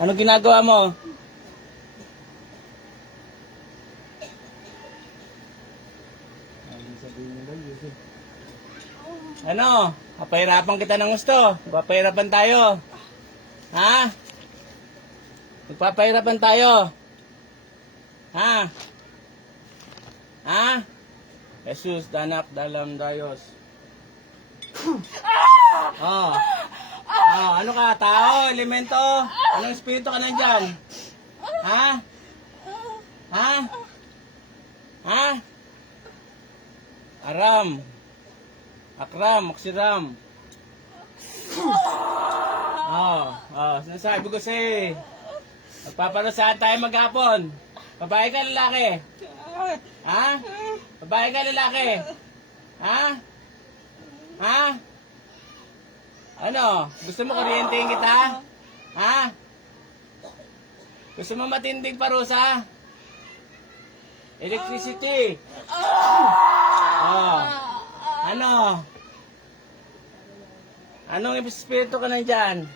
Anong ginagawa mo? Ano? Papahirapan kita ng gusto. Papahirapan tayo. Ha? Magpapahirapan tayo. Ha? Ha? Jesus, danak dalam dayos. Oh. Oh, ano ka? Tao? Elemento? Anong espiritu ka nandyan? Ha? Ha? Ha? Aram. Akram, Aksiram. Sinasabi ko sa'yo. Magpaparusahan tayo maghapon. Babae ka, lalaki? Ha? Babae ka, lalaki? Ha? Ha? Ano? Gusto mo kuryentehin kita? Ha? Gusto mo matinding parusa? Electricity. Oh. Ano? Anong espiritu ka nandyan?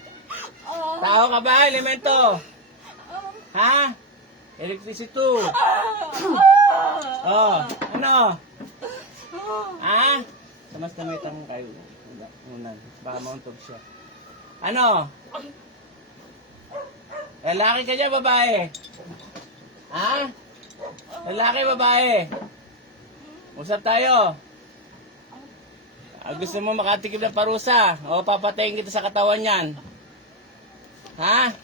Tao ka ba? Elemento? Ha? Electricity. Oh. Ano? Ha? Samas na may tanong kayo. Una. Baka mauntog siya. Ano? Lalaki ka dyan, babae? Ha? Lalaki, babae? Usap tayo. Gusto mo makatikim ng parusa? O papatayin kita sa katawan yan? Ha?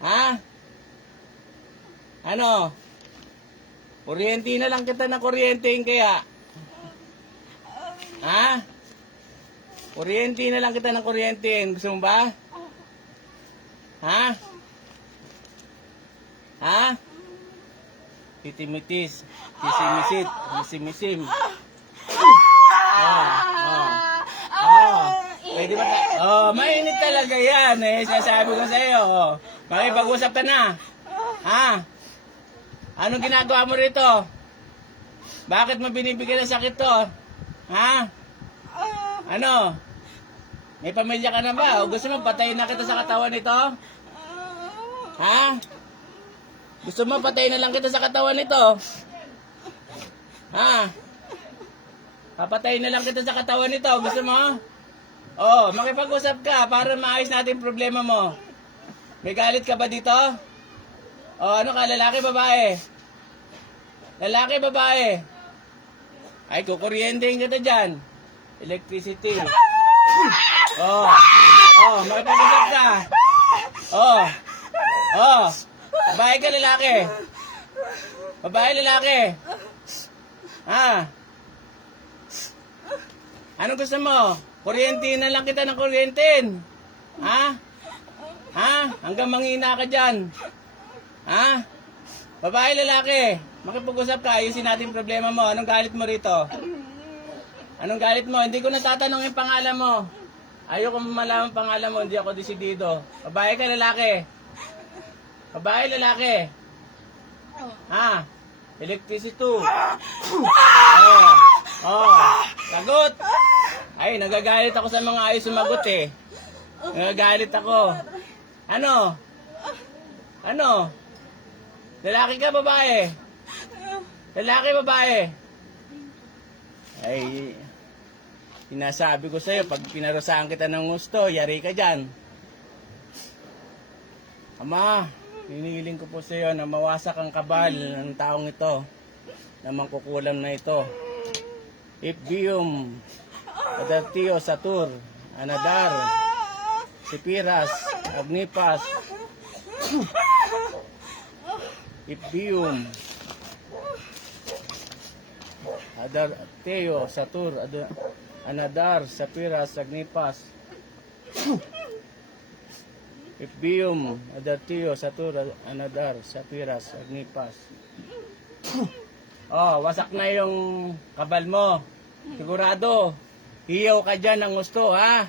Ha? Ano? Kuryente na lang kita na kuryentehin kaya? Ha? Kuryente na lang kita ng kuryentehin. Gusto mo ba? Ha? Ha? Titimitis. Tisimisit. Misimisim. Pwede ba mainit talaga yan eh. Sasabi ko sa iyo. Makipag-usap ka na. Ha? Anong ginagawa mo rito? Bakit mo binibigyan ng sakit to? Ha? Ano? May pamilya ka na ba? O gusto mo patayin na kita sa katawan nito? Ha? Gusto mo patayin na lang kita sa katawan nito? Ha? Papatayin na lang kita sa katawan nito. Gusto mo? Oh, makipag-usap ka para maayos natin problema mo. May galit ka ba dito? Oh, ano ka? Lalaki, babae? Lalaki, babae? Ay, kukuryentehin kita dyan. Electricity. Oh. Oh, makipag-usap ka. Oh. Oh. Babae ka, lalaki? Babae, lalaki? Ha? Anong gusto mo? Kuryentehin na lang kita ng kuryentehin. Ha? Ha? Hanggang manghina ka dyan. Ha? Babae, lalaki? Makipag-usap ka, ayusin natin problema mo. Anong galit mo rito? Anong galit mo? Hindi ko natatanong yung pangalan mo. Ayoko malaman pangalan mo, hindi ako desidido. Babae ka, lalaki? Babae, lalaki? Ha? Electricity. Oh. Oh. Sagot. Ay, nagagalit ako sa mga ayos sumagot eh. Nagagalit ako. Ano? Ano? Lalaki ka, babae? Lalaki, babae? Ay, sinasabi ko sa'yo, pag pinarusahan kita ng gusto, yari ka dyan. Ama, hinihiling ko po sa'yo na mawasak ang kabal ng taong ito, na mangkukulam na ito. Ipbium, Adatio, Satur, Anadar, Sipiras, Agnipas, Ipbium, Adatio, Satur, Anadar, Sipiras, Agnipas, Ipbium, Adatio, Satur, Anadar, Sipiras, Agnipas. Oh, wasak na yung kabal mo. Sigurado. Hiyaw ka dyan ng gusto, ha?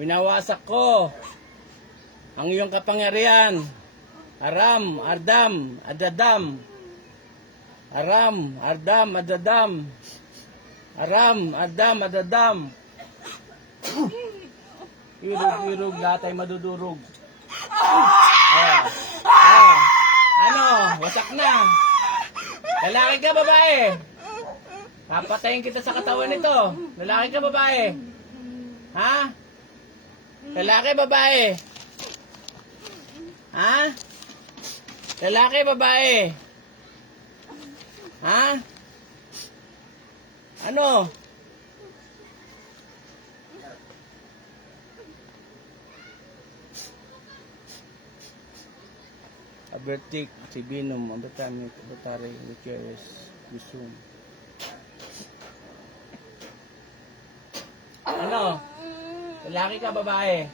Winawasak ko ang iyong kapangyarihan. Aram, Ardam, Adadam. Aram, Ardam, Adadam. Aram, Ardam, Adadam. Irog-irog, lahat ay madudurog. Ah. Ah. Ano? Wasak na. Lalaki ka, babae? Papatayin kita sa katawan nito. Lalaki ka, babae? Ha? Lalaki, babae? Ha? Lalaki, babae? Ha? Ano? Abertik, Sibinum, Abertamit, Abertare, Gutierrez, Yusum. Ano? Lalaki ka, babae?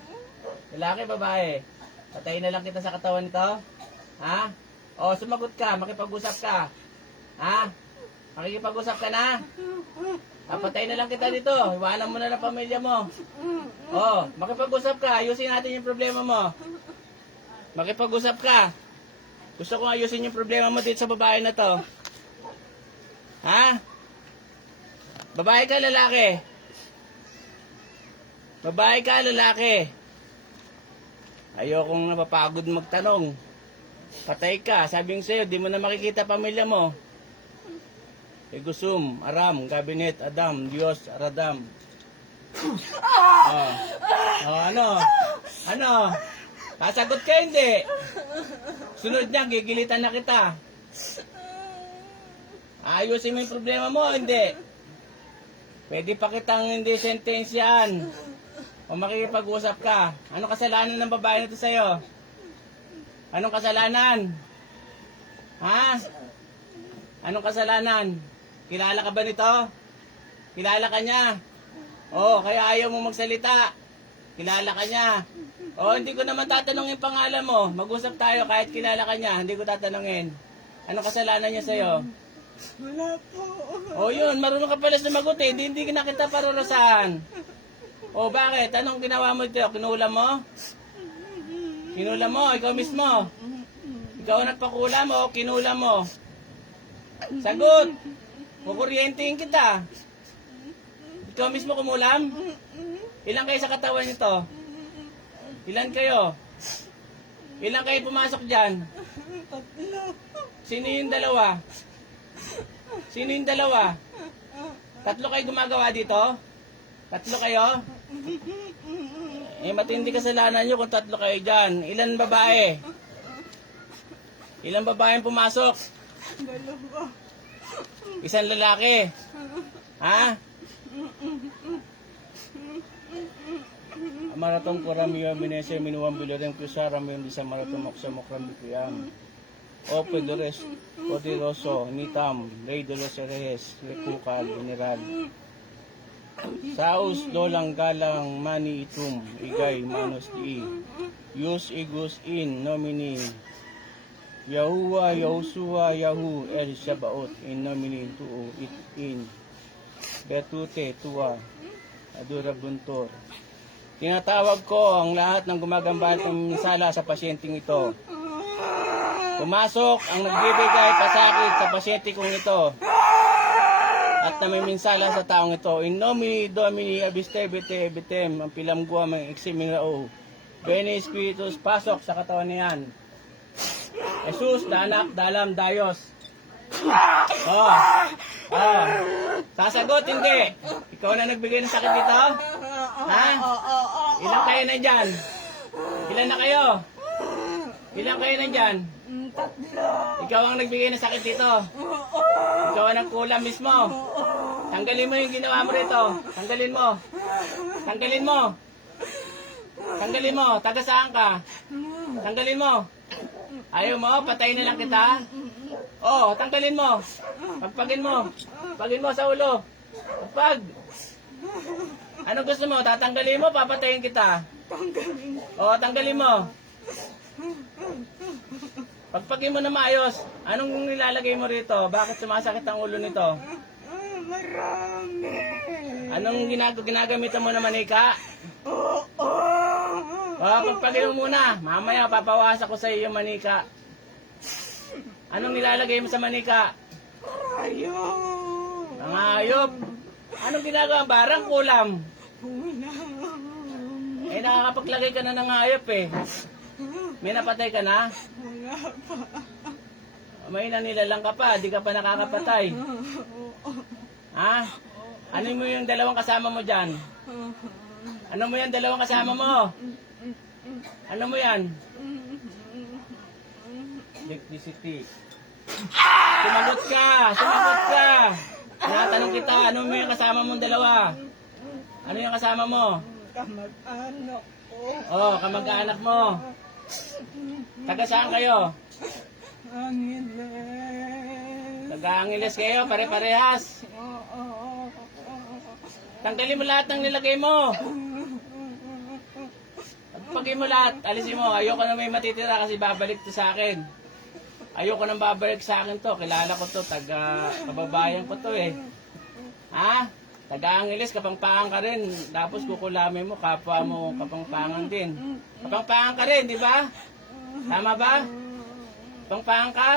Lalaki, babae? Patayin na lang kita sa katawan nito? Ha? O, sumagot ka, makipag-usap ka. Ha? Makikipag-usap ka na? Papatayin na lang kita dito. Iwanan mo na ng pamilya mo. O, makipag-usap ka. Ayusin natin yung problema mo. Makipag-usap ka. Gusto kong ayusin yung problema mo dito sa babae na to. Ha? Babae ka, lalaki? Babae ka, lalaki? Ayokong napapagod magtanong. Patay ka. Sabi ko sa'yo, di mo na makikita pamilya mo. Egusum, Aram, Gabinet, Adam, Diyos, Aradam. Ano? Ano? Sasagot ka hindi? Sunod niya, gigilitan na kita. Ayusin mo yung problema mo, hindi? Pwede pa kitang hindi sentensyahan. O makikipag-usap ka. Anong kasalanan ng babae na to sa'yo? Anong kasalanan? Ha? Anong kasalanan? Kilala ka ba nito? Kilala ka niya? O, kaya ayaw mo magsalita. Kilala ka niya? O, hindi ko naman tatanungin pangalan mo. Mag-usap tayo kahit kilala ka niya. Hindi ko tatanungin. Anong kasalanan niya sa'yo? Wala po. O yun, marunong ka pala sumagot eh. Hindi na kita parurasahan. O bakit? Anong ginawa mo ito? Kinulam mo? Kinulam mo? Ikaw mismo? Ikaw ang nagpakulam o kinulam mo? Sagot! Kukuryentein kita. Ikaw mismo kumulam? Ilan kayo sa katawan nito? Ilan kayo? Ilan kayo pumasok dyan? Tatlo. Sino yung dalawa? Sino yung dalawa? Tatlo kayo gumagawa dito? Tatlo kayo? Eh, matindi kasalanan nyo kung tatlo kayo dyan. Ilan babae? Ilan babae pumasok? Dalawa. Isang lalaki. Ha? Maratong kuramiyo minese minuwang biloreng kusara mayon di sa maratong maksa mokrami kuyam. O Pedores, Poderoso, Nitam, Rey de los Reyes, Repukal, General. Saus, Dolang, Galang, Mani, Itum, Igay, Manos, Di. Yus, Igus, In, Nomini. Yahuwa, Yahusua, Yahu, El Shabaot, In Nomini, Tuo, It, In. Betute, Tua, Adura Buntor. Tinatawag ko ang lahat ng gumagambal ng minsala sa pasyenteng ito. Pumasok ang nagbibigay pasakit sa pasyente kong ito at na may minsala sa taong ito. In nomine Domini abistebete ebitem ang pilamgua mang eksiminao. Bene Spiritus, pasok sa katawan niyan. Jesus, danak, dalam, dayos. Sasagot, hindi. Ikaw na nagbigay ng sakit dito? Ha? Ilan kayo na dyan? Ilan na kayo? Ilan kayo na dyan? Tatlo. Ikaw ang nagbigay ng sakit dito. Ikaw ang nagkulam mismo. Tanggalin mo yung ginawa mo rito. Tanggalin mo. Tanggalin mo. Tanggalin mo. Taga saan ka? Tanggalin mo. Ayaw mo? Patayin na lang kita? Oo, tanggalin mo. Pagpagin mo. Pagin mo sa ulo. Pagpag. Ano gusto mo? Tatanggalin mo? Papatayin kita. Tanggalin. Oo, tanggalin mo. Pagpagin mo na maayos. Anong nilalagay mo rito? Bakit sumasakit ang ulo nito? Marami. Anong ginagamitan mo na manika? Oo. Pagpagin mo muna. Mamaya papawasan ko sa iyo yung manika. Anong nilalagay mo sa manika? Ayun. Mga hayop. Anong ginagawa? Barang kulam. Ulam. Eh, nakakapaglagay ka na ng hayop eh. May napatay ka na? Wala pa. May nanilalang ka pa, di ka pa nakakapatay. Ha? Ano mo yung dalawang kasama mo dyan? Ano mo yung dalawang kasama mo? Ano mo yan? Electricity. Sumagot ka! Sumagot ka! Tinatanong kita, ano mo yung kasama mong dalawa? Ano yung kasama mo? Kamag-anak ko. Oh, kamag-anak mo. Taga saan kayo? Angeles. Taga-Angeles kayo, pare-parehas. Tanggalin mo lahat ng nilagay mo. Pagin mo lahat, alisin mo. Ayoko na may matitira kasi babalik to sa akin. Ayoko nang babalik sa akin to. Kilala ko to, kababayan ko to eh. Ha? Taga-Angeles, kapangpangan ka rin. Tapos kukulamin mo, kapwa mo kapangpangan din. Kapangpangan ka rin, di ba? Tama ba? Kapangpangan ka?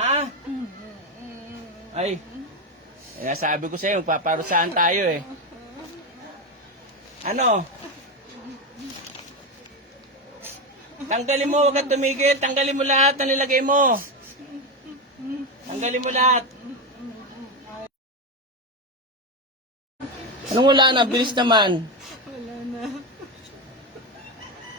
Ha? Ay, sabi ko sa'yo, magpaparusahan tayo eh. Ano? Tanggalin mo, huwag kang tumigil. Tanggalin mo lahat na nilagay mo. Tanggalin mo lahat. Anong wala na? Bilis naman. Wala na.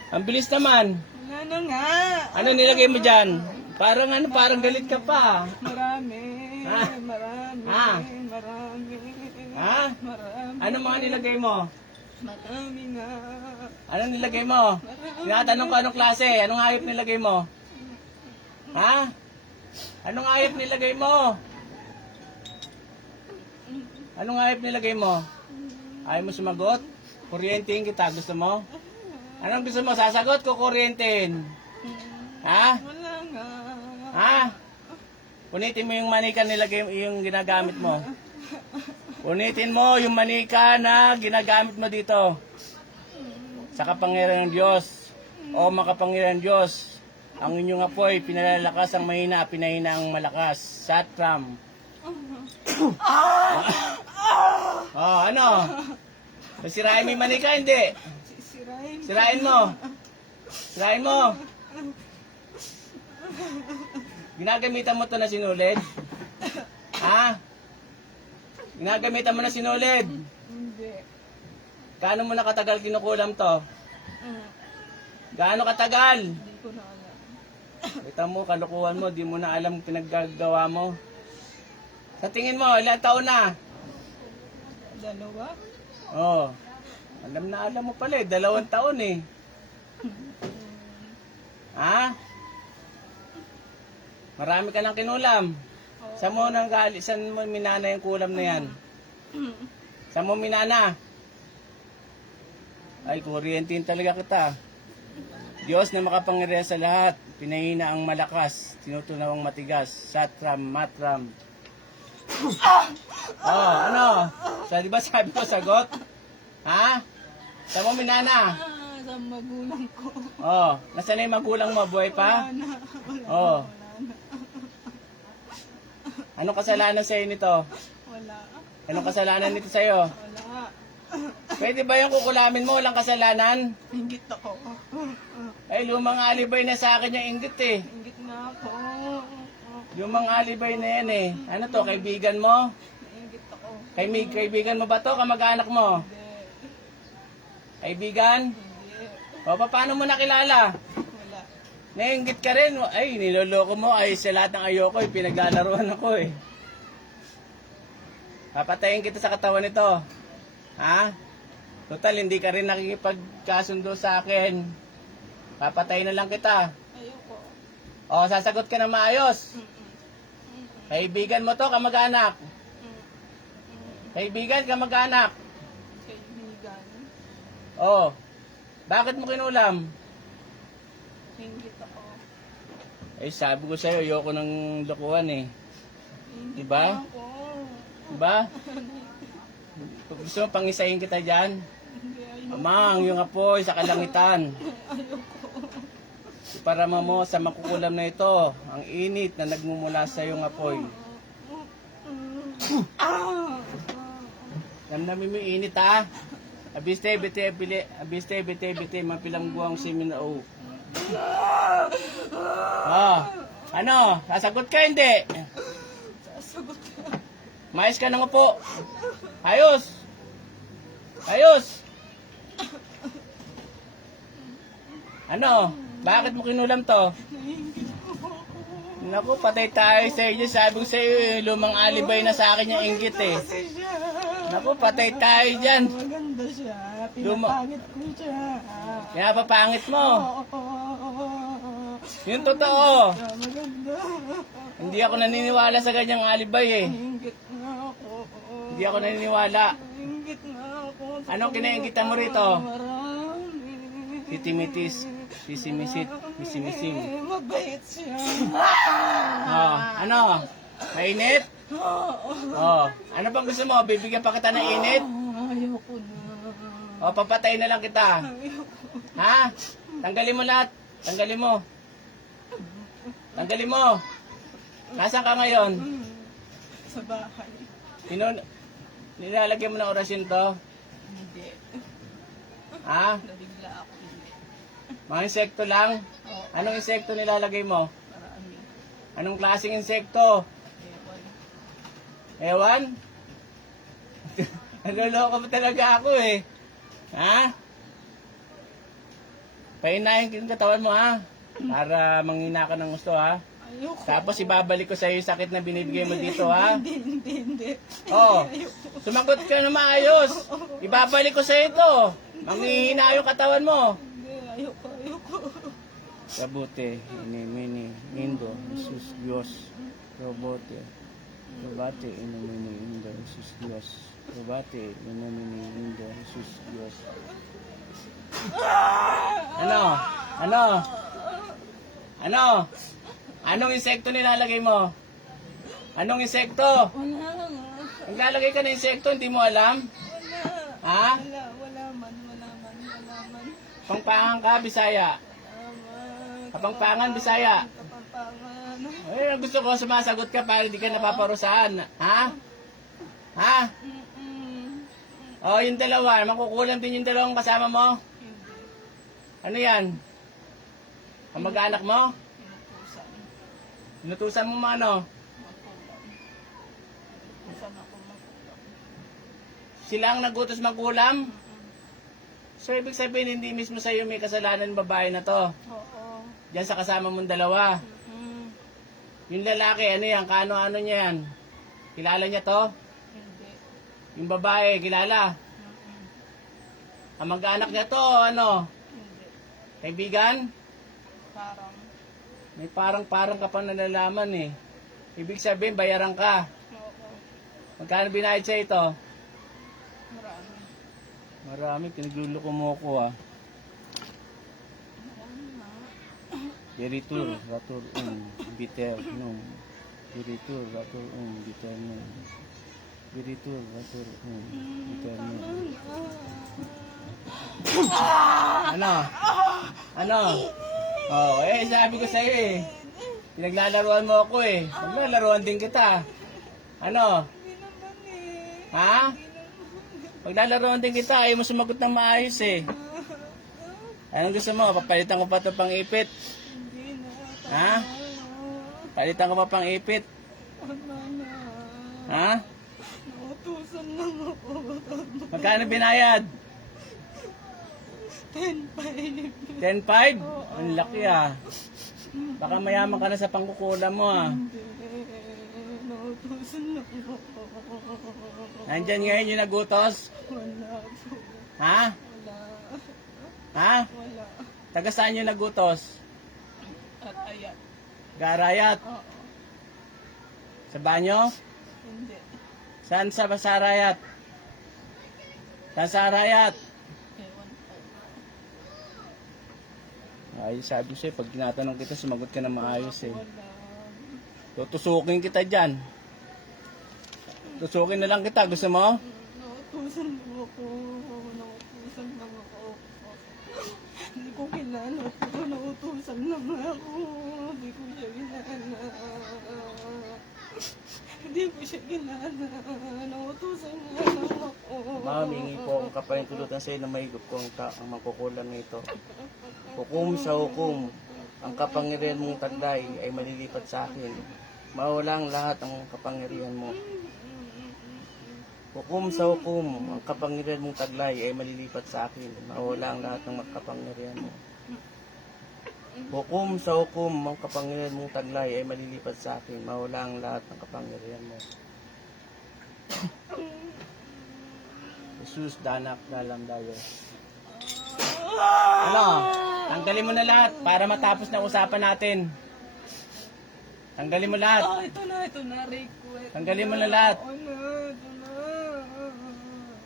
Ang bilis naman. Wala na nga. Ano nilagay mo dyan? Parang ano, parang galit ka pa. Marami. Ha? Marami. Ha? Marami. Ha? Marami. Ano mga nilagay mo? Marami nga. Ano nilagay mo? Tinatanong ko anong klase? Anong hayop nilagay mo? Ha? Anong hayop nilagay mo? Anong hayop nilagay mo? Ayaw mo sumagot? Kuryentein kita. Gusto mo? Anong gusto mo? Sasagot ko kuryentein. Ha? Wala nga. Ha? Punitin mo yung manika nilagay yung ginagamit mo. Punitin mo yung manika na ginagamit mo dito. Sa kapangyarihan ng Diyos. O makapangyarihan ng Diyos. Ang inyong apoy, pinalalakas ang mahina, pinahina ang malakas. Satram. Oh, ano? Sirain mo yung manika, hindi. Sisirain. Sirain mo. Sirain mo. Ginagamitan mo to na sinulid? Ha? Ginagamitan mo na sinulid? Hindi. Gaano mo na katagal kinukulam to? Gaano katagal? Hindi ko na alam. Kita mo, kalukuhan mo, di mo na alam pinaggagawa mo. Sa tingin mo, ilang taon na? Dalawa? Oh, alam mo pala eh, 2 taon eh. Ha? Marami ka ng kinulam. Saan mo minana yung kulam na yan? Saan mo minana? Ay, kuryentin talaga kita. Diyos na makapangyarihan sa lahat, pinahina ang malakas, tinutunaw ang matigas, satram, matram. Oh, ano? Di ba sabi ko sagot? Ha? Saan mo minana? Sa magulang ko. Oh, nasaan na yung magulang mo? Buhay pa? Wala na. Oh, Wala na. anong kasalanan sa'yo nito? Wala. Anong kasalanan nito sa'yo? Wala. Pwede ba yung kukulamin mo? Walang kasalanan? Ingit ako. Ay, lumang alibay na sa akin yung inggit eh. Ingit na ako. Lumang alibay na yan eh. Ano to, kaibigan mo? Ingit ako. Kaibigan mo ba to? Kamag-anak mo? Hindi. Kaibigan? Hindi. O, paano mo nakilala? Wala. Nainggit ka rin. Ay, niloloko mo. Ay, sa lahat ng ayoko eh. Pinaglalaruan ako eh. Papatayin kita sa katawan nito. Ha? Total, hindi ka rin nakikipagkasundo sa akin. Papatayin na lang kita. Ayoko. O, sasagot ka na maayos. Kaibigan mo to, kamag-anak. Kaibigan, kamag-anak. Kaibigan. O, bakit mo kinulam? Ingit ako. Ay, sabi ko sa'yo, ayoko ng lokohan eh. Ingit Diba? ako. Diba? Gusto mo pangisahin kita dyan? Hindi, ayoko. Amang, yung apoy sa kalangitan. Ayoko. Iparama mo sa makukulam na ito, ang init na nagmumula sa iyong apoy. Namnamin mo yung init ha? Abiste, bete, mapilang buwang siminao. Oh, ano? Sasagot ka hindi? Sasagot ka. Mais ka na nga po. Ayos. Ayos. Ano? Bakit mo kinulam to? Naiingit po ako. Naku, patay tayo sa iyo. Sabi ko sa iyo, lumang alibay na sa akin yung inggit eh. Kasi siya. Naku, patay tayo dyan. Maganda siya. Luma- Pinapangit ko siya. Kaya papangit mo. Oo. Yung totoo. Maganda. Hindi ako naniniwala sa ganyang alibay eh. Naiingit na ako. Hindi ako naniniwala. Naiingit na ako. Anong kinainggitan mo rito? Marami. Si Timitis, si Simisit, si Simisim. Mabait siya. Oh, ano? Mainit? Oo. Oh, ano bang gusto mo? Bibigyan pa kita ng init? Ayoko na. O, papatay na lang kita. Ayoko. Ha? Tanggalin mo lahat. Tanggalin mo. Tanggalin mo. Nasaan ka ngayon? Sa bahay. Nilalagyan mo ng orasyon to? Hindi. Ha? Nabigla ako. Hindi. Mga insekto lang? Oo. Anong insekto nilalagay mo? Marami. Anong klaseng insekto? Ewan. Ewan? Naloloko mo talaga ako eh. Ha? Painayin ko yung katawan mo ha. Para manghina ka ng gusto ha. Ayoko. Tapos ibabalik ko sa iyo yung sakit na binibigay mo dito ha. Hindi. Oh, Ayoko. sumagot ka na maayos. Ibabalik ko sa iyo ito. Manghihina yung katawan mo. Hindi. Ayoko. Kabuti, ini, Indo, Jesus, Diyos. Robote, Robate, ini, Indo, Jesus, Diyos. Robate, ini, Indo, Jesus, Diyos. Ano? Ano? Ano? Anong insekto nilalagay mo? Anong insekto? Wala. Naglalagay ka ng insekto, hindi mo alam? Ha? Wala man. Pangpangan ka, Bisaya. Kapangpangan, Bisaya. Kapampangan. Eh, gusto ko sumasagot ka para hindi ka napaparusahan. Ha? Ha? Oh, yung dalawa. Makukulam din yung dalawang kasama mo. Ano yan? Ang mag-anak mo? Inutusan. Inutusan mo ano? Inutusan ako makulang. Sila ang nagutos magkulam? So, ibig sabihin, hindi mismo sa'yo may kasalanan ng babae na to. Oo. Diyan sa kasama mong dalawa. Yung lalaki, ano yan? Kano-ano niya yan? Kilala niya to? Hindi. Yung babae, kilala? Ang mag-anak niya to, ano? Hindi. Kaibigan? Parang. May parang ka pa nalalaman eh. Ibig sabihin, bayaran ka. Oo. Magkano binayad sa ito? Marami. Marami, pinagluloko mo ako ah. Diritur, ratur, biter, nung. Diritur, ratur, biter, nung. Diritur, ratur, biter, nung. Ano? Ano? Oh, eh, sabi ko sa'yo eh. Pinaglalaruan mo ako eh. Paglalaruan din kita. Ano? Hindi naman eh. Ha? Paglalaroan din kita, ayaw mo sumagot ng maayos eh. Anong gusto mo? Papalitan ko pa ito pang ipit. Hindi na. Ha? Palitan ko pa pang ipit. Tama na. Ha? Nautusan lang ako. Magkano binayad? 10-5. 10.5? Ang laki ah. Baka mayaman ka na sa pangkukulam mo ah. Hindi. Nautusan lang ako. Nandyan ngayon yung nagutos? Wala po. Ha? Wala. Ha? Wala. Taga saan yung nagutos? At ayan. Garayat? Oo. Sa banyo? Hindi. Saan sa Sarayat? Saan sa Arayat? Ewan po. Ay, sabi ko sa'yo, pag tinatanong kita, sumagot ka na maayos eh. Wala. Tutusukin kita dyan. Tusukin na lang kita. Gusto mo? Nautusan mo ako. Nautusan lang ako. Hindi ko kilala pero nautusan lang ako. Hindi ko siya kilala. Hindi ko siya kilala. Nautusan nga lang ako. Mamingi po akong kapahintulutan sa iyo na mahigop ko ang magkukulang nito. Hukom sa hukom, ang kapangyarihan mong taglay ay malilipat sa akin. Mawala ang lahat ng kapangyarihan mo. Hukom sa hukom, ang kapangyarihan mong taglay ay malilipat sa akin. Mawala ang lahat ng kapangyarihan mo. Hukom sa hukom, ang kapangyarihan mong taglay ay malilipat sa akin. Mawala ang lahat ng kapangyarihan mo. Jesus, danak, dalam dayo. Ano? Tanggalin mo na lahat para matapos na usapan natin. Tanggalin mo lahat. Oh, ito na, Rick. Tanggalin mo na lahat. Ito na.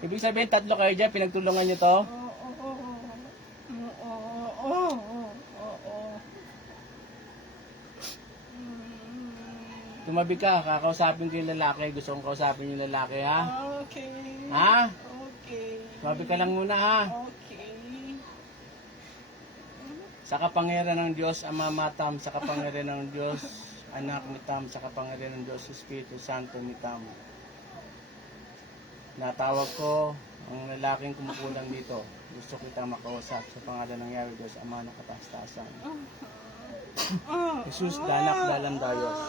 Ibig sabihin, 3 kayo dyan, pinagtulungan nyo to? Tumabi ka, kakausapin ko yung lalaki. Gusto kong kausapin yung lalaki, ha? Okay. Ha? Okay. Tumabi ka lang muna, ha? Okay. Sa kapangyarihan ng Diyos, Ama Matam, sa kapangyarihan ng Diyos, Anak Mitam, sa kapangyarihan ng Diyos, Espiritu Santo Mitam. Natawag ko ang lalaking kumukulang dito. Gusto kita makausap sa pangalan ng Yahweh Diyos, Ama ng Katastasan. Jesus, danak, dalam dayos.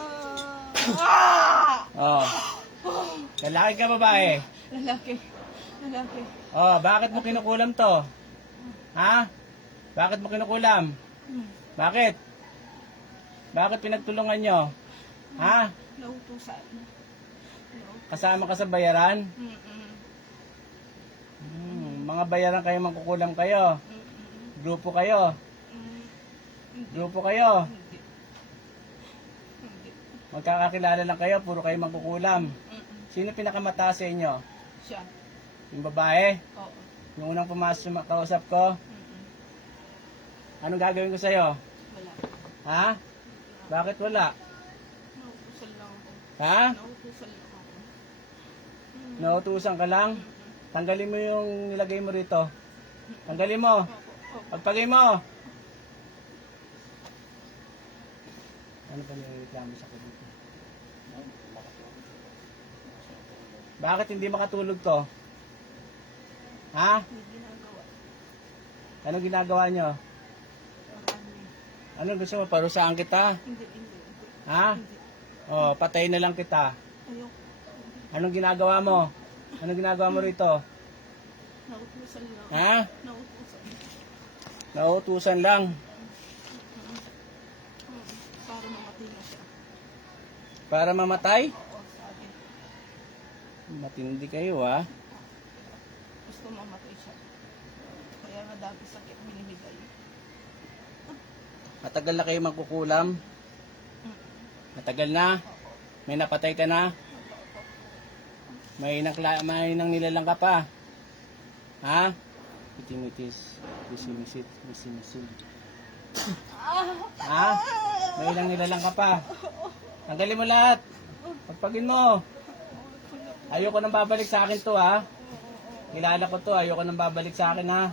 Oh. Lalaki ka babae? Lalaki. Oh, bakit mo kinukulam to? Ha? Bakit mo kinukulam? Bakit? Bakit pinagtulungan nyo? Ha? Nautusan. Kasama ka sa bayaran? Mga bayaran kayo, mangkukulam kayo. Grupo kayo. Grupo kayo. Magkakakilala lang kayo, puro kayo mangkukulam. Sino pinakamataas sa inyo? Siya. Yung babae? Oo. Yung unang pumasok kausap ko? Anong gagawin ko sa'yo? Wala. Ha? Bakit wala? Nautusan lang ako. Ha? Nautusan lang ako. Nautusan ka lang? Tanggalin mo yung nilagay mo rito. Tanggalin mo. Pagpagay mo. Ano pa nireklamo sa dito? Bakit hindi makatulog to? Ha? Hindi ginagawa. Anong ginagawa nyo? Marami. Anong gusto mo? Parusahan kita? Hindi. Ha? O, patayin na lang kita. Ayoko. Anong ginagawa mo? Anong ginagawa mo rito? Nautusan lang. Ha? Nautusan. Nautusan lang. Para mamatay na siya. Para mamatay? Oo, sabi. Matindi kayo, ha? Gusto mamatay siya. Kaya nga dati sakit binibigay. Matagal na kayo magkukulam? Matagal na? May napatay ka na? May nang nilalang ka pa? Ha? Itimitis, bisimisit, bisimisil. Ha? May nang nilalang ka pa? Tanggalin mo lahat. Pagpagin mo. Ayoko nang babalik sa akin to, ha? Kilala ko to, ayoko nang babalik sa akin, ha?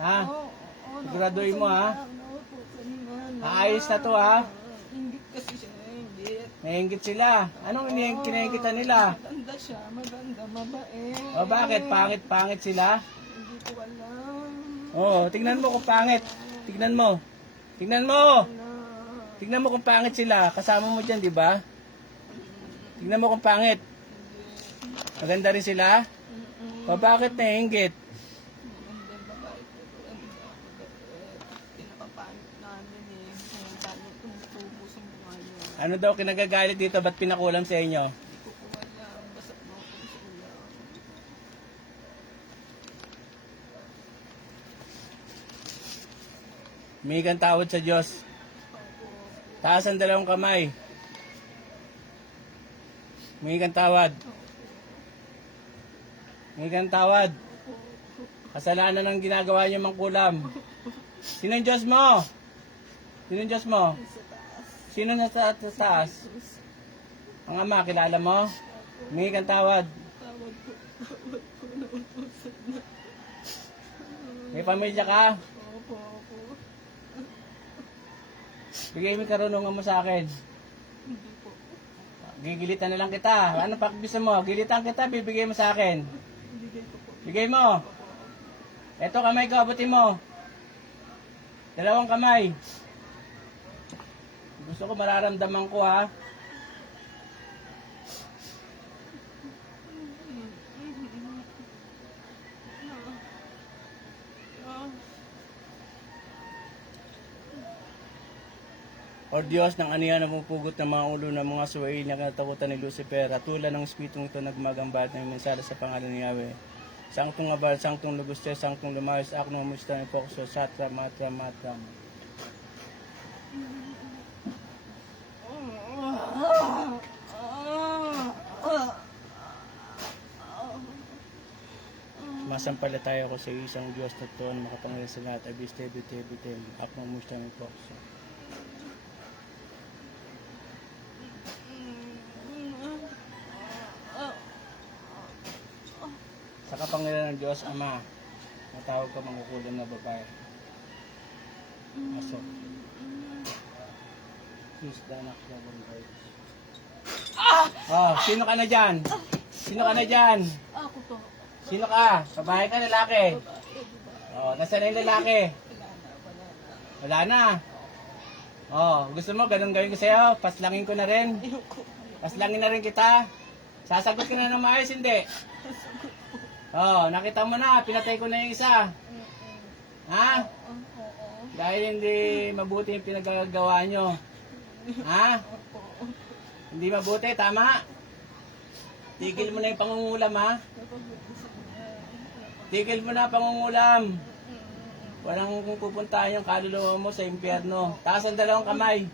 Ha? Siguraduhin mo, ha? Aayos na to, ha? Inggit kasi siya. Inggit. Nainggit sila. Anong kinaingitan nila? Maganda siya. Maganda. Mabae. O bakit? Pangit sila? Hindi ko alam. Oo, tingnan mo kung pangit. Tingnan mo. Tingnan mo. Tingnan mo kung pangit sila. Kasama mo dyan, di ba? Tingnan mo kung pangit. Maganda rin sila? O bakit nainggit? Maganda yung babae ko. Pinapapangit namin eh. Kaya dahil tumutubo sa mukha niya. Ano daw kinagagalit dito? Ba't pinakulam sa inyo? Hindi ko po alam. Basta mo ako sa ulam. May kang tawad sa Diyos. Taas ang dalawang kamay. May kang tawad. May kang tawad. Kasalanan ng ginagawa niyo mangkulam. Sino ang Diyos mo? Sino ang Diyos mo? Sa taas. Sino nasa taas? Ang Ama, kilala mo? May kang tawad. Tawad ko. Nautusan na. May pamilya ka? Opo. Bigay mo karunungan mo sa akin. Hindi po. Gigilitan na lang kita. Ano pa gusto mo? Gilitan kita, bibigay mo sa akin. Bigay ko po. Bigay mo. Eto kamay ko, abutin mo. Dalawang kamay. Gusto ko mararamdaman ko ha. O Diyos, ng aniya na pumupugot ng mga ulo ng mga suwail na kinatakutan ni Lucifer, at tula ng Espiritong ito nagmagambat ng mensala sa pangalan ni Yahweh. Sangtong abal, sangtong luguste, sangtong lumayos, aknong musta ng pokso, satra, matra, matram. Masampalataya ko sa isang Diyos na ito na makapangyarihan sa lahat, abis, tebi, aknong musta ng pokso. Sa kapangyarihan ng Diyos, Ama, matawag ka mangkukulam na babae. Aso. Please, danak na bangkay. Oh, sino ka na dyan? Sino ka na dyan? Ako po. Sino ka? Babae ka, lalaki? Babae. Oh, nasaan na yung lalaki? Wala na. Oh, gusto mo, ganun gawin ko sa'yo? Paslangin ko na rin. Ayoko. Paslangin na rin kita. Sasagot ka na ng maayos, hindi? Oh, nakita mo na, pinatay ko na yung isa. Ha? Dahil hindi mabuti yung pinagagawa nyo. Ha? Hindi mabuti, tama? Tigil mo na yung pangungulam, ha? Tigil mo na pangungulam. Walang pupuntahan yung kaluluwa mo sa impyerno. Taas ang dalawang kamay.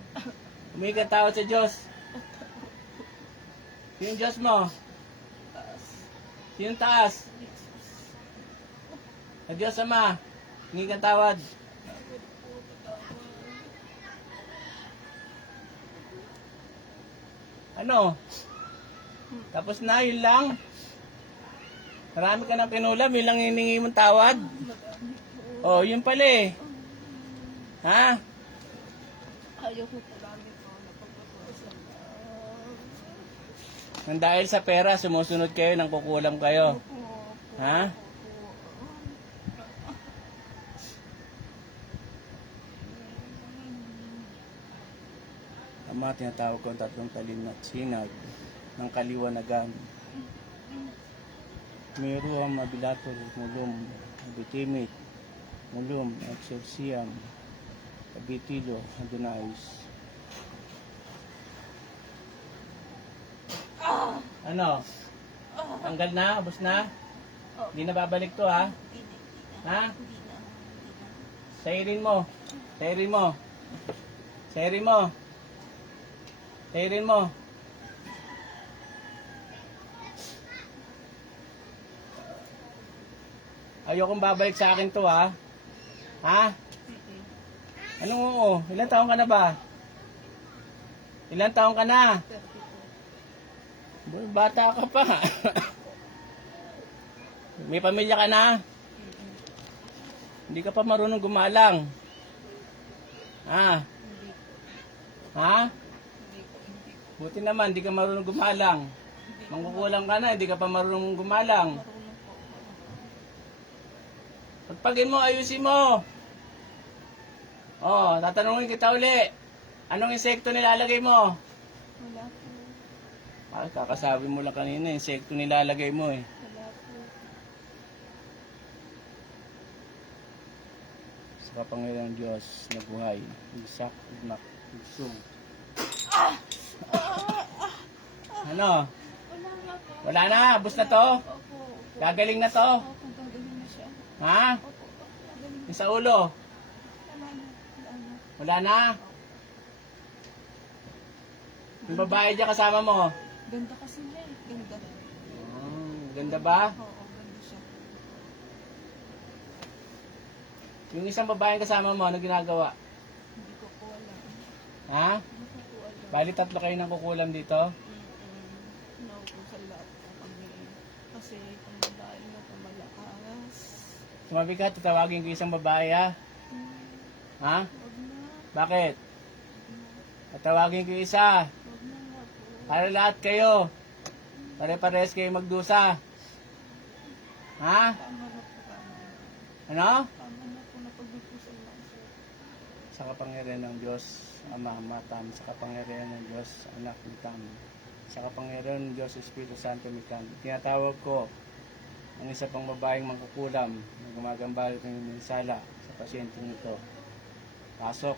Humingi ka tao sa Diyos. Sino yung Diyos mo? Sino taas? Sa Diyos Ama, hingi kang tawad. Ano? Tapos na, yun lang. Marami ka ng pinulam, yun lang hiningi mong tawad. Oh, yun pala eh. Ha? Ayoko po namin po na pagpapasal. Nang dahil sa pera, sumusunod kayo nang kukulam kayo. Ha? Ama, tinatawag ko ang tatlong talim at sinag ng kaliwanagan. Mayroong mabilator, mulum, bitimit, mulum, exorciam, kabitilo, adonais. Ano? Tanggal na? Abos na? Hindi na babalik to ha? Ha? Sairin mo. Sairin mo. Sairin mo. Sairin mo. Ayokong babalik sa akin to ha? Ha? Anong oo? Ilan taon ka na ba? Ilan taon ka na? Bata ka pa. May pamilya ka na? Hindi ka pa marunong gumalang. Ha? Ha? Buti naman, hindi ka marunong gumalang. Mangkukulang ka na, hindi ka pa marunong gumalang. Pagpagin mo, ayusin mo. Oh, tatanungin kita uli. Anong insekto nilalagay mo? Wala po. Ah, kakasabi mo lang kanina, insekto nilalagay mo eh. Wala po. Sa kapangyarihan ng Diyos na buhay, isak, igmak, igsum. Ano? Wala nga po. Wala na, abos na to? Opo. Gagaling na to? Opo, gagaling na siya. Ha? Opo, gagaling. Yung sa ulo? Wala na. Wala na. Wala na? Yung babae dyan kasama mo? Ganda kasi niya eh. Ganda. Ganda ba? Oo, ganda siya. Yung isang babaeng kasama mo, ano ginagawa? Hindi ko po alam. Ha? Hindi ko po alam. Bali tatlo kayo nang kukulam dito? No po sa lahat po kami. Kasi kung babae na po malakas. Tumabi ka, tatawagin ko isang babae ha? Ha? Huwag na. Bakit? Tatawagin ko isa. Huwag na nga po. Para lahat kayo. Pare-pares kayo magdusa. Ha? Tama na po, tama na. Ano? Tama na po, napagdutusan lang po. Sa kapangyarihan ng Diyos, Ama, Matam, sa kapangyarihan ng Diyos, Anak, Mitam, sa kapangyarihan ng Diyos, Espiritu Santo, Mitam. Tinatawag ko ang isa pang babaeng mangkukulam na gumagambala ng minsala sa pasyente nito. Pasok.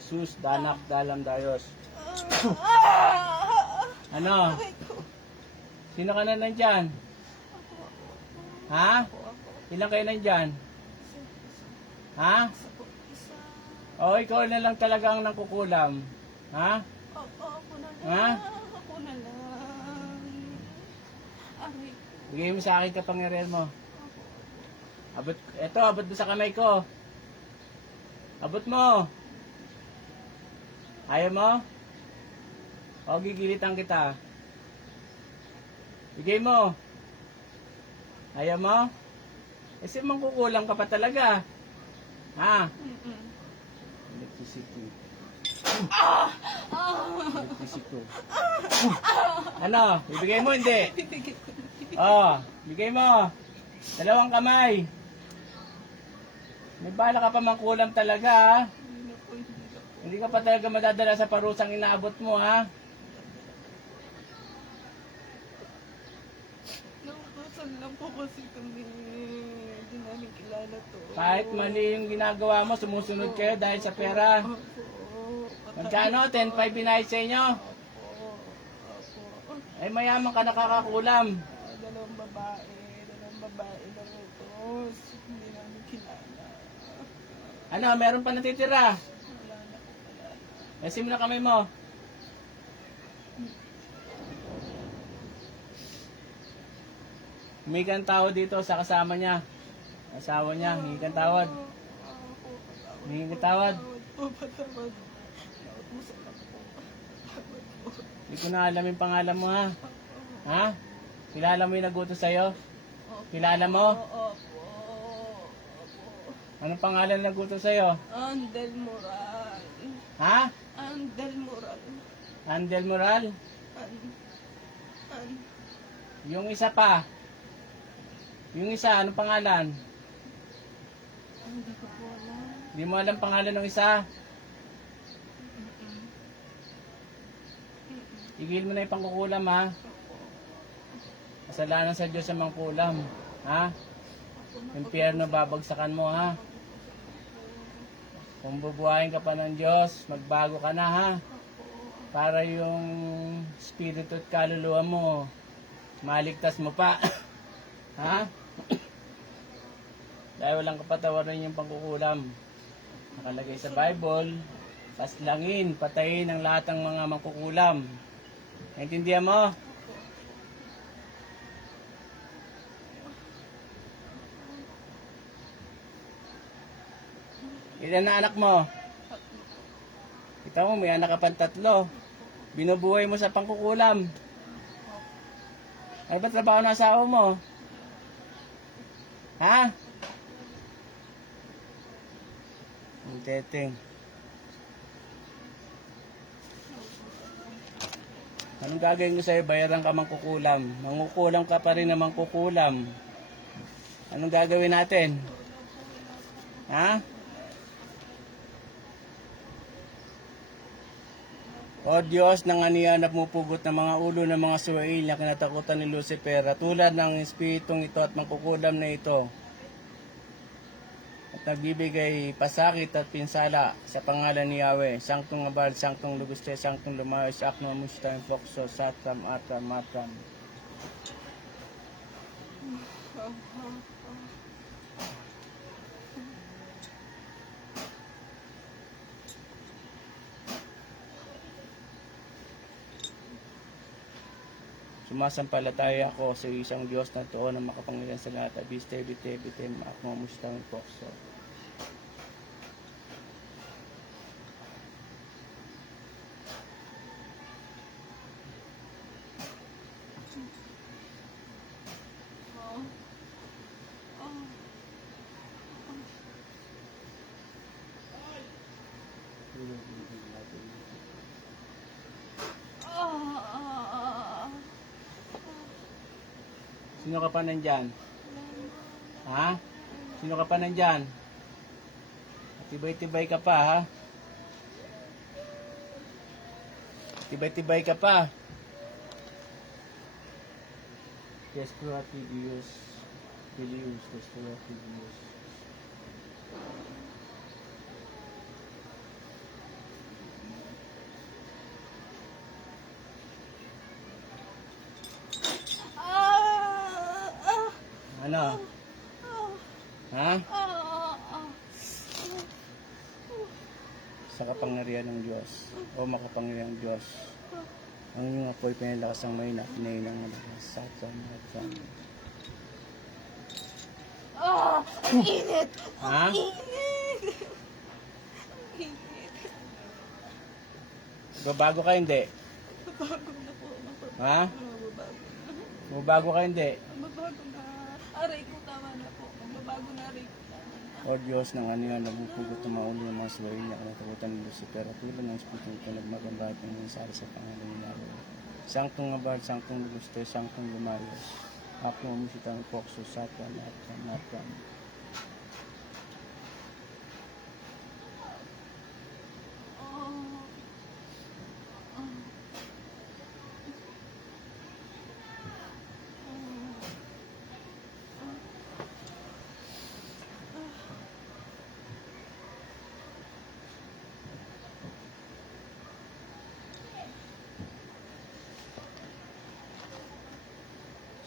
Jesus, danak, dalam, dayos. Ano? Aray ko. Sino ka na nandyan? Ha? Ako. Ilan kayo nandyan? Ha? Isa po, isa. O, ikaw na lang talaga ang nangkukulam. Ha? Ako na lang. Ha? Ako na lang. Aray ko. Bigay mo sa akin kapangyarihan mo. Abot mo sa kamay ko. Abot mo. Ayaw mo? O, gigilitan kita. Bigay mo. Ayaw mo? Kasi mangkukulam ka pa talaga. Ha? Mm-mm. Electricity. Electricity. Ano? Bibigay mo hindi? Bibigay ko. Oh, bigay mo. Dalawang kamay. May bala ka pa mangkulam talaga, ha? Hindi na po, hindi na po. Hindi ka pa talaga madadala sa parusang inaabot mo, ha? Nautusan lang po kasi kami. Hindi namin kilala to. Kahit mali yung ginagawa mo, sumusunod kayo dahil sa pera. Opo. Magkano? 10,500 binayad sa inyo? Opo. Ay, mayaman ka nakakakulam. Dalawang babae lang ito. Hindi namin kilala. Ano, meron pa natitira? Wala na. Yasin mo na kamay mo. Humingi kang tawad dito sa kasama niya. Asawa niya, humingi kang tawad. Humingi kang tawad. Patawad. Nautusan lang po. Patawad po. Hindi ko na alam yung pangalan mo, ha? Ha? Kilala mo yung nagutos sa'yo? Kilala mo? Opo. Anong pangalan na nagutos sa'yo? Andel Moral. Ha? Andel Moral. Andel Moral? An. Yung isa pa? Yung isa, anong pangalan? Hindi ko po alam. Hindi mo alam pangalan ng isa? Igil mo na yung pangkukulam, ha? Kasalanan sa Diyos ang mangkulam. Ha? Impyerno babagsakan mo, ha? Kung bubuhayin ka pa ng Diyos, magbago ka na, ha? Para yung spirito at kaluluwa mo, maligtas mo pa. Ha? Dahil walang kapatawaran yung pangkukulam. Nakalagay sa Bible, paslangin, patayin ang lahat ng mga mangkukulam. Naintindihan mo? Ilan na anak mo? Kita mo, may anak ka pang 3. Binubuhay mo sa pangkukulam. Ano ba trabaho ng asawa mo? Ha? Ang teteng. Anong gagawin ko sa'yo? Bayaran ka mangkukulam. Mangkukulam ka pa rin na mangkukulam. Anong gagawin natin? Ha? O Diyos, nang aniyan at mupugot ng mga ulo ng mga suwail na kinatakutan ni Lucifer, at tulad ng espiritong ito at mangkukulam na ito, at nagbibigay pasakit at pinsala sa pangalan ni Yahweh, Sanctum Abal, Sanctum Luguste, Sanctum Lumayos, Akno Mustain, Fokso, Satam, Atam, Matam. Sumasampalataya ako sa isang Diyos na tuon na makapangyarihan sa lahat. Abiste, bite, bite, akmo, mustang, pokso. Sino ka pa nandyan? Ha? Sino ka pa nandyan? Tibay-tibay ka pa, ha? Tibay-tibay ka pa. Explorative use. Use. Explorative use. Ano? Ha? Sa kapangyarihan ng Diyos o makapangyarihan ng Diyos, ang inyong apoy pinalakas ang may napinay ng Satan at Ang init! ha? Ang init! Ang init! Babago ka hindi? Mababago na po. Ha? Mababago na. Babago ka hindi? Mababago na. Aray ko, tama na po. Mababago na, aray ko, tama na. O Diyos ng ano yan, nagpupugot ng maulo ng mga suwain niya, kinatakutan ng Lucifer, at tulad ng Espiritu ito, nagmagambahit ng minsari sa pangalan ni Yahweh. Sangtong abad, sangtong luguste, sangtong lumayos. Ako umisitang pokso, Satan, at Nathan.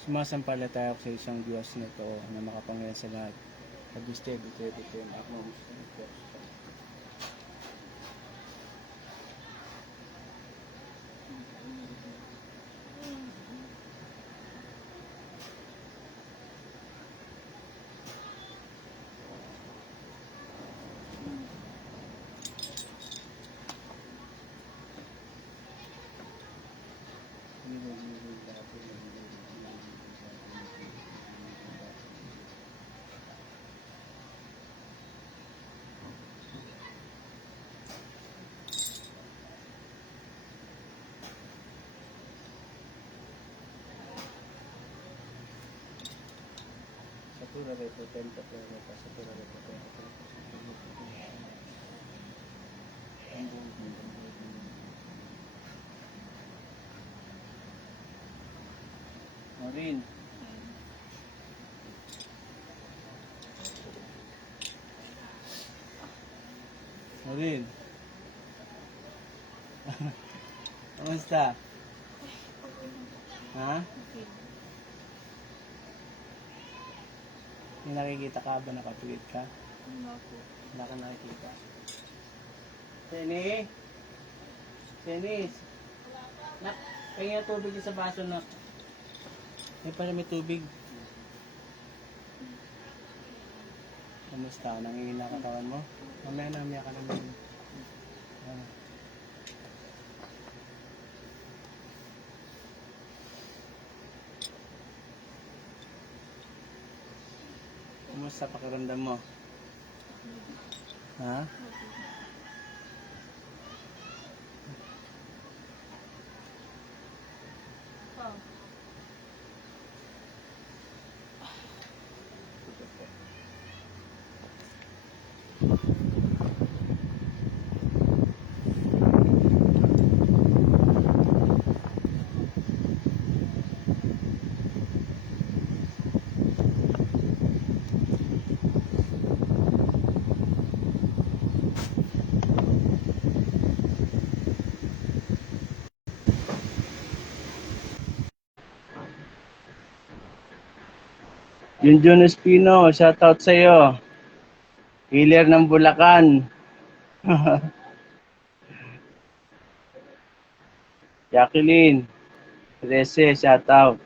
Sumasampalataya ako sa isang Diyos na ito na makapangyarihan sa lahat. Pag-guste, ito, ako umisitang pokso. Satura repotenta, satura repotenta. Maureen. Maureen. Kamusta? Ha? May nakikita ka ba? Nakatuwid ka? Wala po. Wala ka nakikita. Jenny? Jenny? Nak, kaya tubig sa baso na. May pala may tubig. Kamusta? Nangihina katawan mo? Mamaya na, umiyak ka naman. Kamusta pakiramdam mo? Ha? Junjun Espino, shoutout sa'yo. Healer ng Bulacan. Jacqueline, Rese, shoutout.